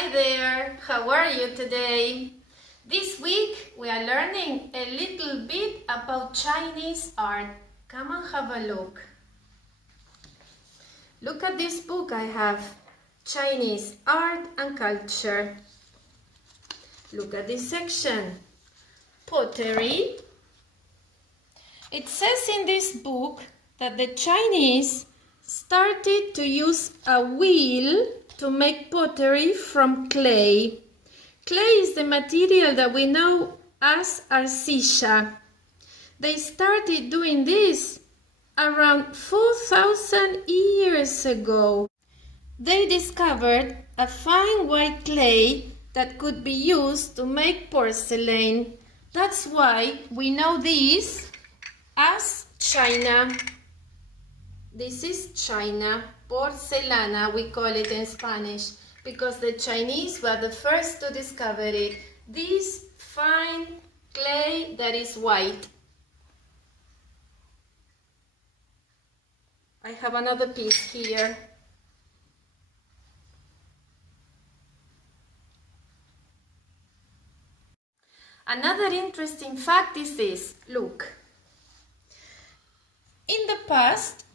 Hi there, how are you today? This week we are learning a little bit about Chinese art. Come and have a look. Look at this book I have, Chinese Art and Culture. Look at this section, pottery. It says in this book that the Chinese started to use a wheel to make pottery from clay. Clay is the material that we know as arcilla. They started doing this around 4,000 years ago. They discovered a fine white clay that could be used to make porcelain. That's why we know this as China. This is China, porcelana we call it in Spanish, because the Chinese were the first to discover it. This fine clay that is white. I have another piece here. Another interesting fact is this. Look. In the past,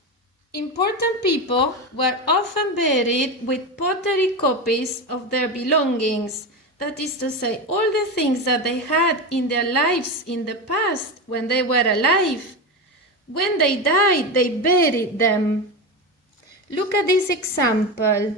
important people were often buried with pottery copies of their belongings. That is to say, all the things that they had in their lives in the past when they were alive. When they died, they buried them. Look at this example.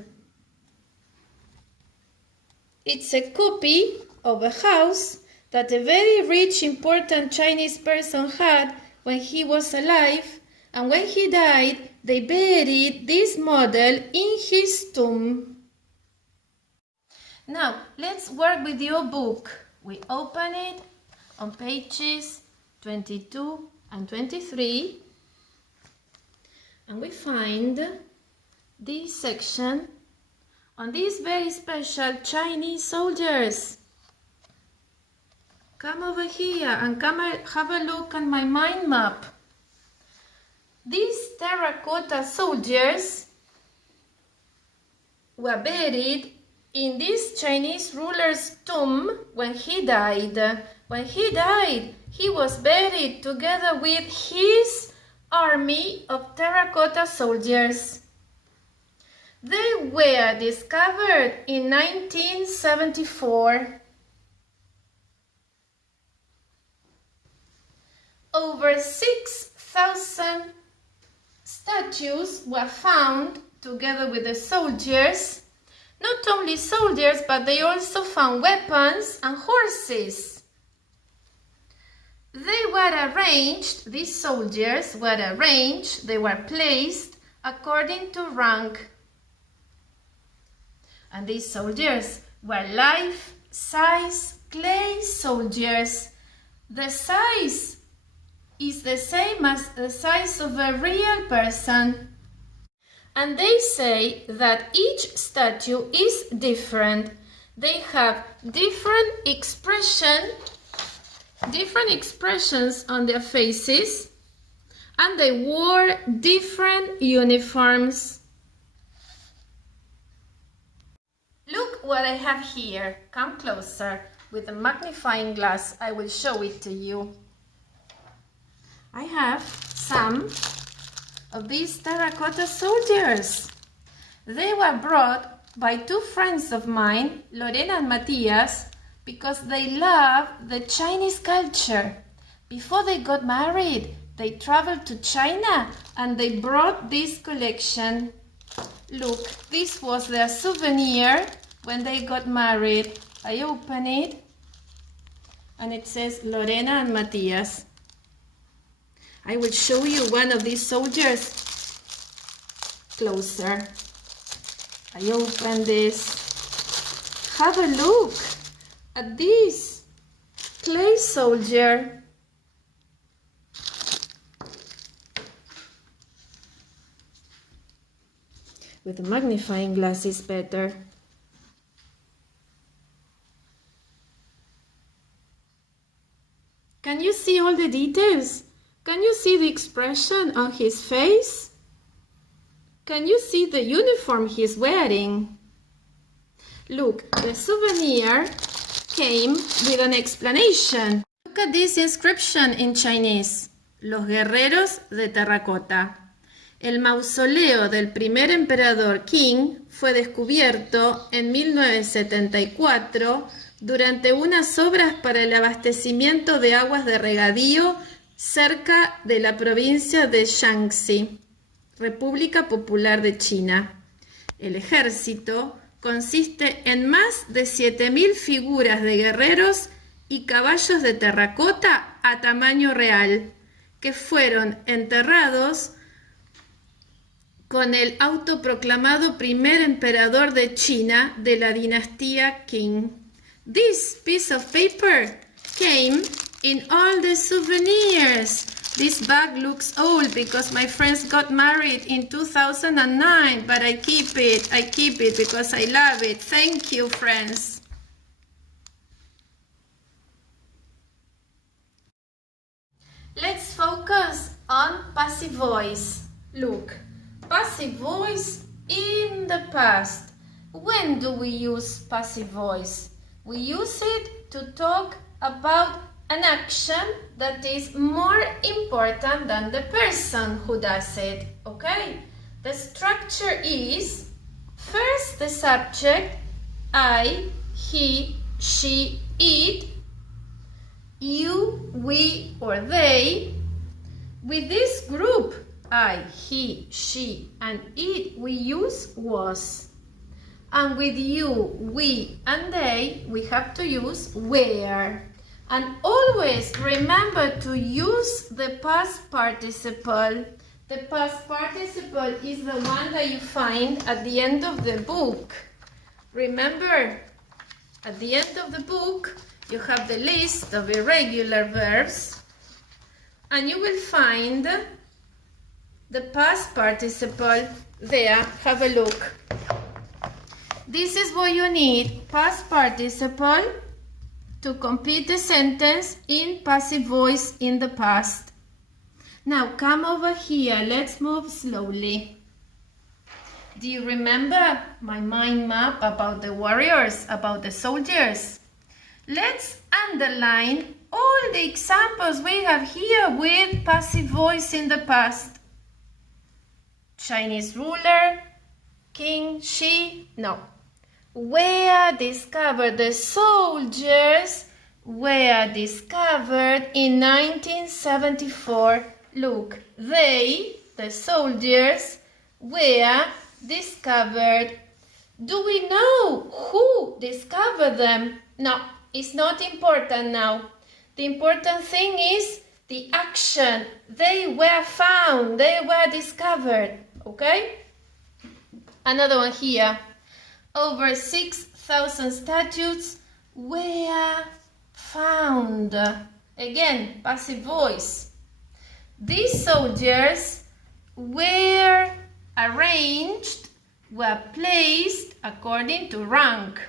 It's a copy of a house that a very rich, important Chinese person had when he was alive, and when he died, they buried this model in his tomb. Now, let's work with your book. We open it on pages 22 and 23, and we find this section on these very special Chinese soldiers. Come over here and come have a look at my mind map. These Terracotta Soldiers were buried in this Chinese ruler's tomb when he died. When he died, he was buried together with his army of Terracotta Soldiers. They were discovered in 1974. Over 6,000 statues were found together with the soldiers. Not only soldiers, but they also found weapons and horses. They were arranged, these soldiers were arranged, they were placed according to rank. And these soldiers were life-size clay soldiers. The size is the same as the size of a real person. And they say that each statue is different. They have different expressions on their faces, and they wore different uniforms. Look what I have here. Come closer. With a magnifying glass, I will show it to you. I have some of these Terracotta Soldiers. They were brought by two friends of mine, Lorena and Matthias, because they love the Chinese culture. Before they got married, they traveled to China and they brought this collection. Look, this was their souvenir when they got married. I open it and it says Lorena and Matthias. I will show you one of these soldiers closer. I open this. Have a look at this clay soldier. With a magnifying glass is better. Can you see all the details? Can you see the expression on his face? Can you see the uniform he's wearing? Look, the souvenir came with an explanation. Look at this inscription in Chinese. Los guerreros de Terracota. El mausoleo del primer emperador Qing fue descubierto en 1974 durante unas obras para el abastecimiento de aguas de regadío cerca de la provincia de Shaanxi, República Popular de China. El ejército consiste en más de 7.000 figuras de guerreros y caballos de terracota a tamaño real, que fueron enterrados con el autoproclamado primer emperador de China de la dinastía Qing. This piece of paper came in all the souvenirs. This bag looks old because my friends got married in 2009, but I keep it because I love it. Thank you, friends. Let's focus on passive voice. Look, passive voice in the past. When do we use passive voice? We use it to talk about an action that is more important than the person who does it, okay? The structure is first the subject, I, he, she, it, you, we, or they. With this group, I, he, she, and it, we use was. And with you, we, and they, we have to use were. And always remember to use the past participle. The past participle is the one that you find at the end of the book. Remember, at the end of the book, you have the list of irregular verbs, and you will find the past participle there. Have a look. This is what you need, past participle, to complete the sentence in passive voice in the past. Now come over here, let's move slowly. Do you remember my mind map about the warriors, about the soldiers? Let's underline all the examples we have here with passive voice in the past. Chinese ruler, king, she, no. Were discovered, the soldiers were discovered in 1974. Look, they, the soldiers, were discovered. Do we know who discovered them? No, it's not important now. The important thing is the action. They were found, they were discovered, okay? Another one here. Over 6,000 statues were found. Again, passive voice. These soldiers were arranged, were placed according to rank.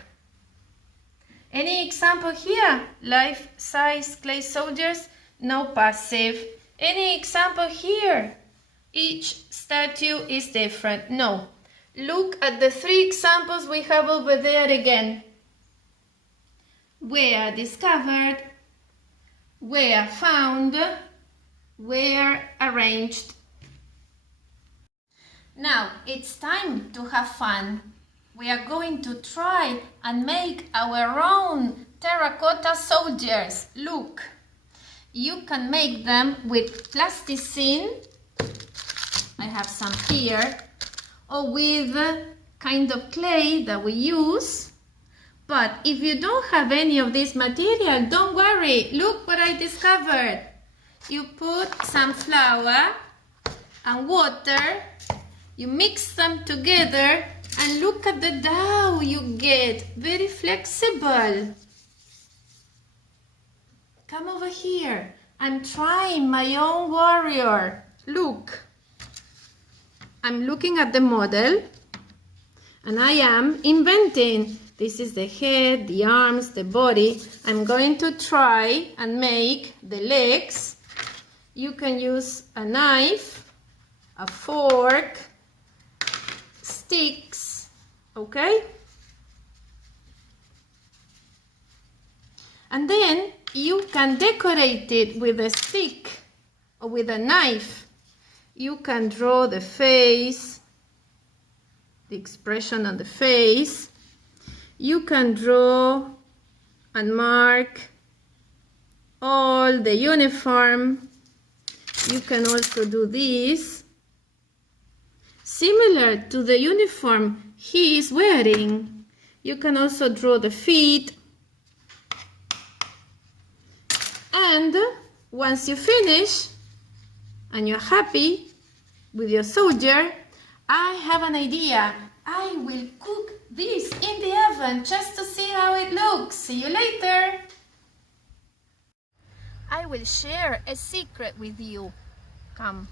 Any example here? Life-size clay soldiers? No passive. Any example here? Each statue is different. No. Look at the three examples we have over there again. Were discovered, were found, were arranged. Now it's time to have fun. We are going to try and make our own terracotta soldiers. Look, you can make them with plasticine. I have some here. Or with kind of clay that we use. But if you don't have any of this material, don't worry. Look what I discovered. You put some flour and water, you mix them together, and look at the dough you get. Very flexible. Come over here. I'm trying my own warrior. Look. I'm looking at the model and I am inventing. This is the head, the arms, the body. I'm going to try and make the legs. You can use a knife, a fork, sticks, okay? And then you can decorate it with a stick or with a knife. You can draw the face, the expression on the face. You can draw and mark all the uniform. You can also do this, similar to the uniform he is wearing. You can also draw the feet. And once you finish and you're happy with your soldier, I have an idea. I will cook this in the oven just to see how it looks. See you later. I will share a secret with you. Come.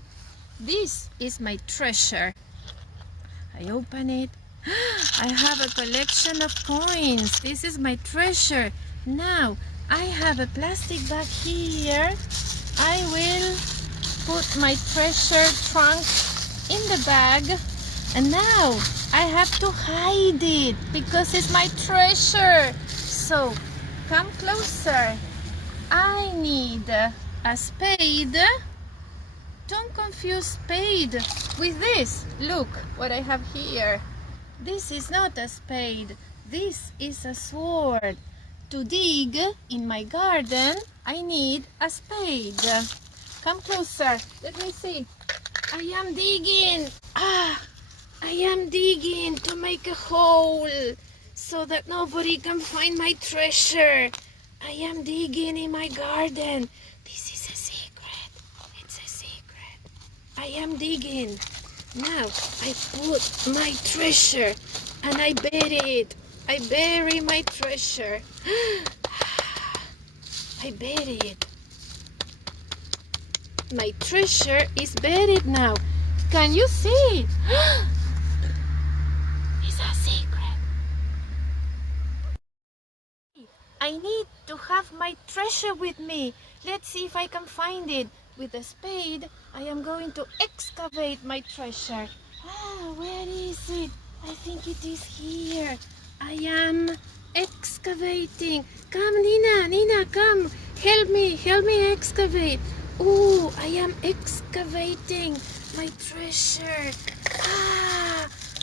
This is my treasure. I open it. I have a collection of coins. This is my treasure. Now, I have a plastic bag here. I will put my treasure trunk in the bag. And now, I have to hide it because it's my treasure. So, come closer. I need a spade. Don't confuse spade with this. Look what I have here. This is not a spade. This is a sword. To dig in my garden, I need a spade. Come closer. Let me see. I am digging. I am digging to make a hole so that nobody can find my treasure. I am digging in my garden. This is a secret. It's a secret. I am digging. Now I put my treasure and I bury it. I bury my treasure. I bury it. My treasure is buried now. Can you see? It's a secret. I need to have my treasure with me. Let's see if I can find it. With a spade, I am going to excavate my treasure. Where is it? I think it is here. I am excavating. Come, Nina, come. Help me excavate. Oh, I am excavating my treasure.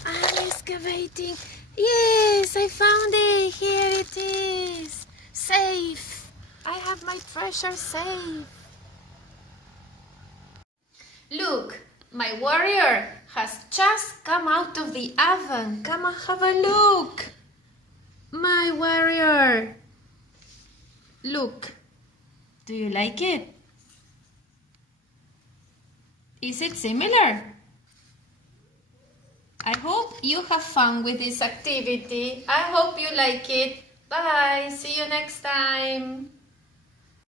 I'm excavating. Yes, I found it. Here it is. Safe. I have my treasure safe. Look, my warrior has just come out of the oven. Come and have a look. My warrior. Look. Do you like it? Is it similar? I hope you have fun with this activity. I hope you like it. Bye. See you next time.